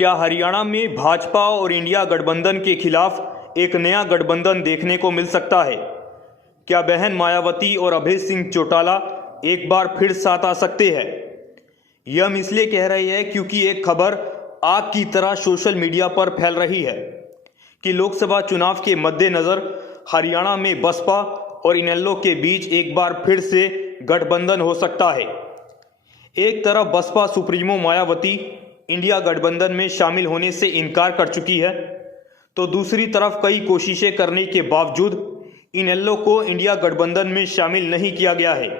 क्या हरियाणा में भाजपा और इंडिया गठबंधन के खिलाफ एक नया गठबंधन देखने को मिल सकता है? क्या बहन मायावती और अभय सिंह चौटाला एक बार फिर साथ आ सकते हैं? यह हम इसलिए कह रहे हैं क्योंकि एक खबर आग की तरह सोशल मीडिया पर फैल रही है कि लोकसभा चुनाव के मद्देनजर हरियाणा में बसपा और इनेलो के बीच एक बार फिर से गठबंधन हो सकता है। एक तरफ बसपा सुप्रीमो मायावती इंडिया गठबंधन में शामिल होने से इनकार कर चुकी है, तो दूसरी तरफ कई कोशिशें करने के बावजूद इनेलो को इंडिया गठबंधन में शामिल नहीं किया गया है।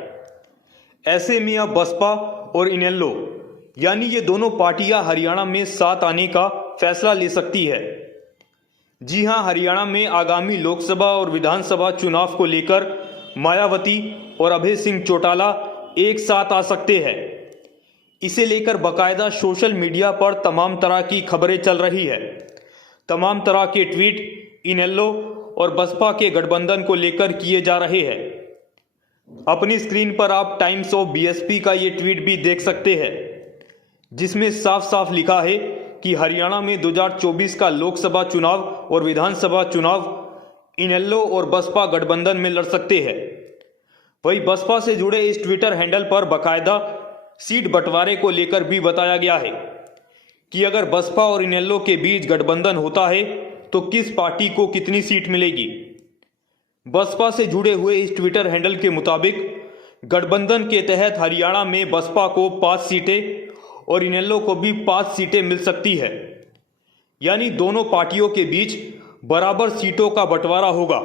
ऐसे में अब बसपा और इनेलो यानी ये दोनों पार्टियां हरियाणा में साथ आने का फैसला ले सकती है। जी हां, हरियाणा में आगामी लोकसभा और विधानसभा चुनाव को लेकर मायावती और अभय सिंह चौटाला एक साथ आ सकते हैं। इसे लेकर बाकायदा सोशल मीडिया पर तमाम तरह की खबरें चल रही है। तमाम तरह के ट्वीट इनेलो और बसपा के गठबंधन को लेकर किए जा रहे हैं। अपनी स्क्रीन पर आप टाइम्स ऑफ बीएसपी का ये ट्वीट भी देख सकते हैं, जिसमें साफ साफ लिखा है कि हरियाणा में 2024 का लोकसभा चुनाव और विधानसभा चुनाव इनेलो और बसपा गठबंधन में लड़ सकते हैं। वहीं बसपा से जुड़े इस ट्विटर हैंडल पर बाकायदा सीट बंटवारे को लेकर भी बताया गया है कि अगर बसपा और इनेलो के बीच गठबंधन होता है तो किस पार्टी को कितनी सीट मिलेगी। बसपा से जुड़े हुए इस ट्विटर हैंडल के मुताबिक गठबंधन के तहत हरियाणा में बसपा को 5 सीटें और इनेलो को भी 5 सीटें मिल सकती है, यानी दोनों पार्टियों के बीच बराबर सीटों का बंटवारा होगा।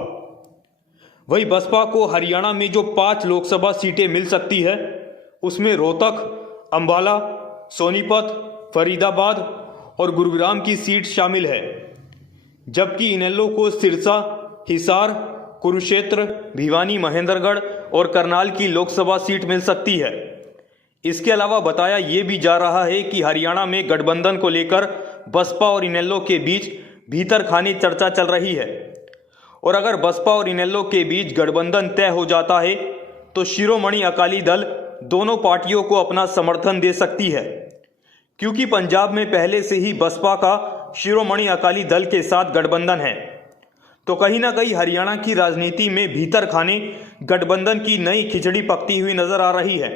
वहीं बसपा को हरियाणा में जो 5 लोकसभा सीटें मिल सकती है उसमें रोहतक, अंबाला, सोनीपत, फरीदाबाद और गुरुग्राम की सीट शामिल है, जबकि इनेलो को सिरसा, हिसार, कुरुक्षेत्र, भिवानी, महेंद्रगढ़ और करनाल की लोकसभा सीट मिल सकती है। इसके अलावा बताया ये भी जा रहा है कि हरियाणा में गठबंधन को लेकर बसपा और इनेलो के बीच भीतर खाने चर्चा चल रही है, और अगर बसपा और इनेलो के बीच गठबंधन तय हो जाता है तो शिरोमणि अकाली दल दोनों पार्टियों को अपना समर्थन दे सकती है, क्योंकि पंजाब में पहले से ही बसपा का शिरोमणि अकाली दल के साथ गठबंधन है। तो कहीं ना कहीं हरियाणा की राजनीति में भीतर खाने गठबंधन की नई खिचड़ी पकती हुई नजर आ रही है।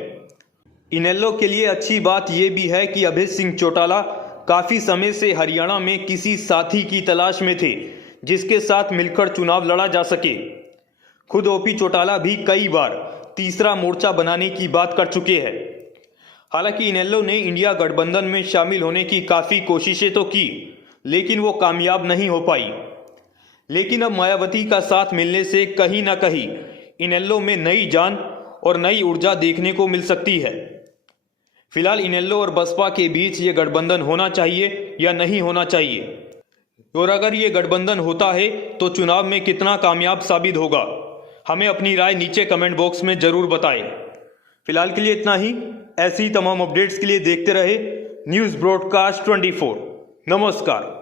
इनेलो के लिए अच्छी बात यह भी है कि अभय सिंह चौटाला काफी समय से हरियाणा में किसी साथी की तलाश में थे जिसके साथ मिलकर चुनाव लड़ा जा सके। खुद ओपी चौटाला भी कई बार तीसरा मोर्चा बनाने की बात कर चुके हैं। हालांकि इनेलो ने इंडिया गठबंधन में शामिल होने की काफी कोशिशें तो की, लेकिन वो कामयाब नहीं हो पाई। लेकिन अब मायावती का साथ मिलने से कहीं ना कहीं इनेलो में नई जान और नई ऊर्जा देखने को मिल सकती है। फिलहाल इनेलो और बसपा के बीच ये गठबंधन होना चाहिए या नहीं होना चाहिए, और अगर ये गठबंधन होता है तो चुनाव में कितना कामयाब साबित होगा, हमें अपनी राय नीचे कमेंट बॉक्स में जरूर बताएं। फिलहाल के लिए इतना ही। ऐसी ही तमाम अपडेट्स के लिए देखते रहे न्यूज़ ब्रॉडकास्ट 24। नमस्कार।